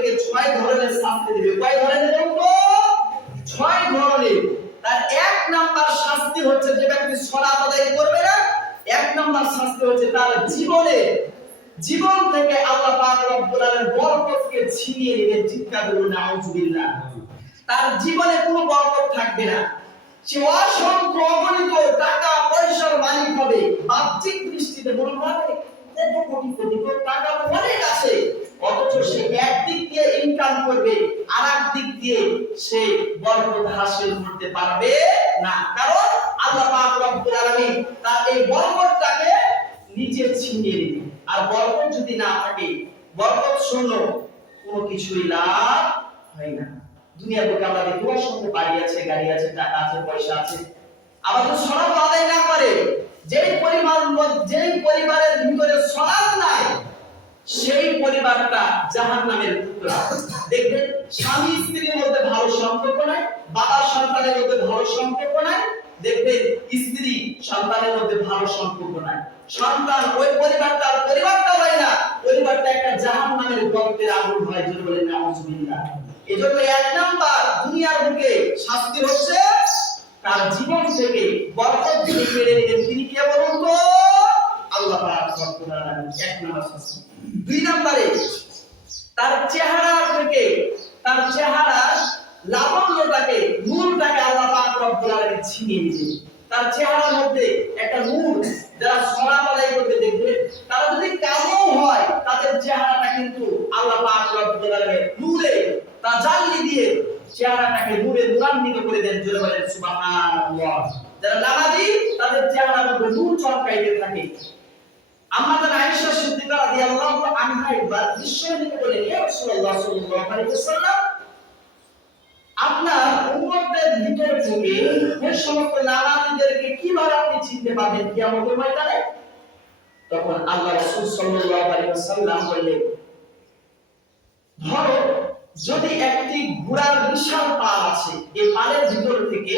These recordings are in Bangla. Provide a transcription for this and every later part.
তাদেরকে 6 ধরনের শাস্তি দিবে। কয় ধরনের বলবো? 6 ধরনের। তার 1 নাম্বার শাস্তি হচ্ছে যে ব্যক্তি সালাত আদায় করবে না, 1 নাম্বার শাস্তি হচ্ছে তার জীবন থেকে আল্লাহ পাক রব্বুল আলামিন বরকতকে ছিনিয়ে নেবেন। চিৎকার করুন নাউজুবিল্লাহ। তার জীবনে কোনো বরকত থাকবে না। সে অসংখ্য অগণিত টাকা পয়সার মালিক হবে। বাহ্যিক দৃষ্টিতে মনে হবে এত কোটি কোটি টাকা তো অনেক আছে, অথচ সে একদিক দিয়ে ইনকাম করবে, আর একদিক দিয়ে সে বরকত হাসিল করতে পারবে না। কারণ আল্লাহ পাক রব্বুল আলামিন তার এই বরকতটাকে নিচে ছিনিয়ে নেবে। আর বরকত যদি না থাকে, বরকত শূন্য, কোনো কিছুই লাভ হয় না। দুনিয়ার বুকে আমরা দেখি অসংখ্য বাড়ি আছে, গাড়ি আছে, টাকা আছে, পয়সা আছে, আবার তো সালাত আদায় না করে, যেই পরিবারের ভিতরে সালাত নাই, সেই পরিবারটা জাহান্নামের টুকরা। দেখবেন স্বামী স্ত্রীর মধ্যে ভালো সম্পর্ক নাই, বাবা সন্তানের মধ্যে ভালো সম্পর্ক নাই, দেখবেন স্ত্রী সন্তানের মধ্যে ভালো সম্পর্ক নাই, সন্তান ওই পরিবারটা হয় না, পরিবারটা একটা জাহান্নামের গর্তের আগুন হয়। যদি বলেন নাউজুবিল্লাহ। এজন্য 1 নাম্বার দুনিয়ার বুকে শাস্তি হচ্ছে তার জীবন থেকে বরকত যিনি কেড়ে নেবেন তিনি কে বলুন তো? আল্লাহ পাক রব্বুল আলামিন। 1 নাম্বার শাস্তি। 2 নম্বরে তার চেহারা থেকে, তার চেহারার লাবণ্যটাকে, নূরটাকে আল্লাহ পাক রব্বুল আলামিন ছিনিয়ে নেবেন। তার চেহারার মধ্যে একটা নূর, যারা সালাত আদায় করতে দেখবে তারা যদি কালো হয়, তাদের চেহারাটা কিন্তু আল্লাহ পাক রব্বুল আলামিন নূরে তাজাল্লি দিয়ে চেহারাটাকে নূরে নূরান্বিত করে দেন। জোরে বলেন সুবহানাল্লাহ। যারা নামাজি তাদের চেহারার মধ্যে নূর চমকাইতে থাকে। আমাদের আয়েশা সিদ্দিকা রাদিয়াল্লাহু আনহা একবার বিশ্বনবীকে বলেন, ইয়া রাসূলুল্লাহ সাল্লাল্লাহু আলাইহি ওয়াসাল্লাম, আপনার উম্মতের ভিতর থেকে ওই সমস্ত নামাজীদেরকে কিভাবে আপনি চিনতে পারবেন কিয়ামতের ময়দানে? তখন আল্লাহ রাসূল সাল্লাল্লাহু আলাইহি ওয়াসাল্লাম বললেন, ধরো যদি একটি ঘোড়ার বিশাল পাল আছে, এই পালের ভিতর থেকে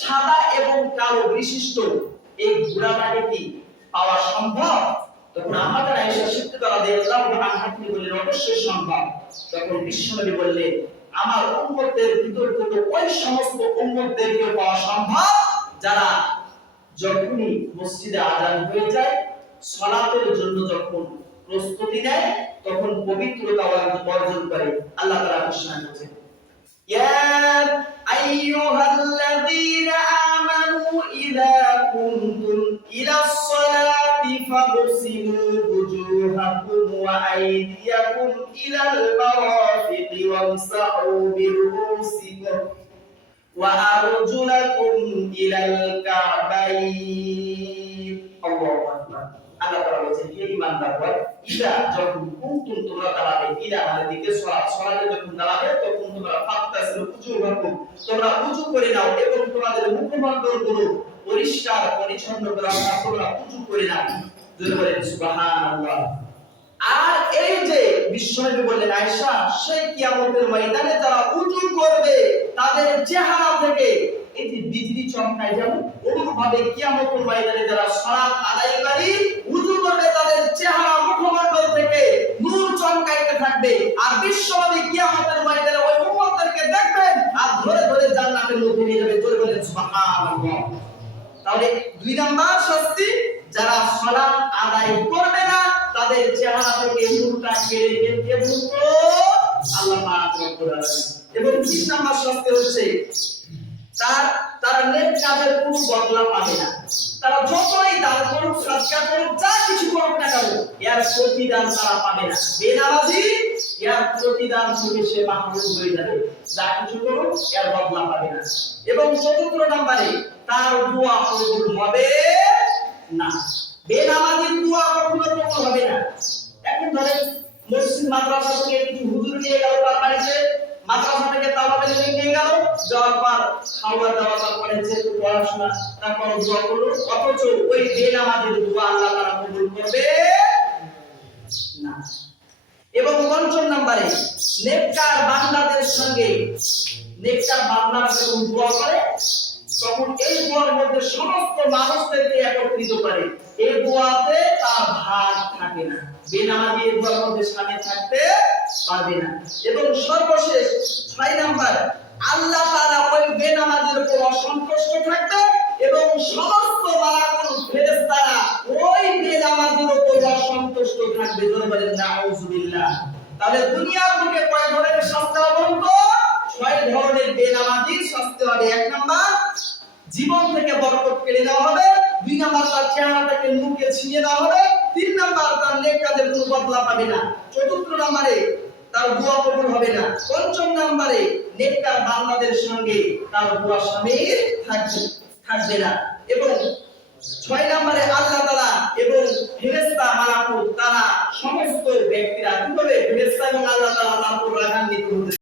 সাদা এবং কালো বিশিষ্ট এই ঘোড়াটাকে কি পাওয়া সম্ভব? তখন আমাদের আয়েশা সিদ্দিকা রাদিয়াল্লাহু আনহা তিনি বললেন, অবশ্যই সম্ভব। তখন বিশ্বনবী বললেন, আমার উম্মতের ভিতর থেকে ওই সমস্ত উম্মতদেরকে পাওয়া সম্ভব যারা যখনই মসজিদে আযান হয়ে যায়, সালাতের জন্য যখন প্রস্তুতি নেয়, তখন পবিত্রতা অর্জন করে। আল্লাহ তাআলা ঘোষণা করেছেন, ইয়া আইয়ুহাল্লাযীনা আমানু ইযা কুনতুম ইলাস সালাতি ফাগসিলু wujuhakum wa aydiyakum ilal marafiqi wamsahu biru'usikum wa arjulakum ilal ka'bayn। আল্লাহু আকবার। আল্লাহ তাআলা বলেন, হে ঈমানদারগণ, ইদা যখন কুনতুম তোমরা দাঁড়াবে, ইদা মানে দিকে সালাতে যখন দাঁড়াবে, তখন তোমরা ফাক্তাসিলু wujuhakum, তোমরা ওযু করে নাও এবং তোমাদের মুখমণ্ডলগুলো পরিষ্কার পরিচ্ছন্ন করে তোমরা ওযু করে নাও। যদি বলেন সুবহানাল্লাহ। আর এই যে বিশ্বনবী বললেন, আয়েশা, সেই কিয়ামতের ময়দানে যারা ওযু করবে তাদের চেহারা থেকে এই যে বিজলি চমকায়, যেমন অনুরূপভাবে কিয়ামতের ময়দানে যারা সালাত আদায়কারী ওযু করবে তাদের চেহারা মুখমণ্ডল থেকে নূর চমকাইতে থাকবে। আর বিশ্বনবী কিয়ামতের ময়দানে ওই উম্মতদেরকে দেখবেন আর ধরে ধরে জান্নাতের মধ্যে নিয়ে যাবে। জোরে বলেন সুবহানাল্লাহ। তাহলে 2 নাম্বার শাস্তি, যারা সালাত আদায় করবে না তাদের চেহারা থেকে নূরটা কেড়ে নেবেন কে বলতো? আল্লাহ পাক রব্বুল আলামিন। এবং 3 নাম্বার শাস্তি হচ্ছে তারা নেক কাজের কোনো বদলা পাবে না। তারা যতই দান করুক, সাদকা করুক, যা কিছু করুক না কেন, এর প্রতিদান তারা পাবে না। বেনামাজি এর প্রতিদান থেকে সে মাহরুম হয়ে যাবে। যা কিছু করুক এর বদলা পাবে না। এবং 4 নম্বরে তার দোয়া কবুল হবে না। বেনামাজির দোয়া কখনো কবুল হবে না। এখন ধরেন মসজিদ মাদ্রাসা থেকে কিছু হুজুর নিয়ে গেল তার বাড়িতে, মাদ্রাসা থেকে তাওবাবে নিয়ে গেল, যাওয়ার পর খাওয়া দাওয়া করেছে, পড়াশোনা, তারপর দোয়া করলো, অথচ ওই বেনামাজির দোয়া আল্লাহ তাআলা কবুল করবে না। এবং 5 নম্বরে নেককার বান্দাদের সঙ্গে, নেককার বান্দারা যখন দোয়া করে তখন এই দোয়ার মধ্যে সমস্ত মানুষদেরকে একত্রিত করে। এই দোয়াতে তার ভাগ থাকে না, বেনামাজি এই দোয়ার মধ্যে শামিল থাকতে পারবে না। এবং সর্বশেষ 6 নাম্বার, আল্লাহ তাআলা ওই বেনামাজির উপর অসন্তুষ্ট থাকবে এবং সমস্ত মালাকুল ফেরেশতারা ওই বেনামাজির উপর অসন্তুষ্ট থাকবে। জোরে বলেন নাউজুবিল্লাহ। তাহলে দুনিয়ার বুকে কয় ধরনের শাস্তি হবে? 6 ধরনের বেনামাজির শাস্তি হবে। 1 নাম্বার, জীবন থেকে বরকত কেড়ে নেওয়া হবে। 2 নাম্বার, তার চেহারাটাকে মুখে ছিনিয়ে নেওয়া হবে। 3 নাম্বার, তার নেক কাজের কোনো বদলা পাবে না। 4 নম্বরে, তার দোয়া কবুল হবে না। 5 নম্বরে, নেককার বান্দাদের সঙ্গে তার দোয়া শামিল থাকবে না। এবং 6 নম্বরে আল্লাহ তাআলা এবং ফেরেশতা মালাকুল তারা সমস্ত ব্যক্তিরা কিভাবে ফেরেশতা এবং আল্লাহ তাআলা তার উপর রাগান্বিত হতে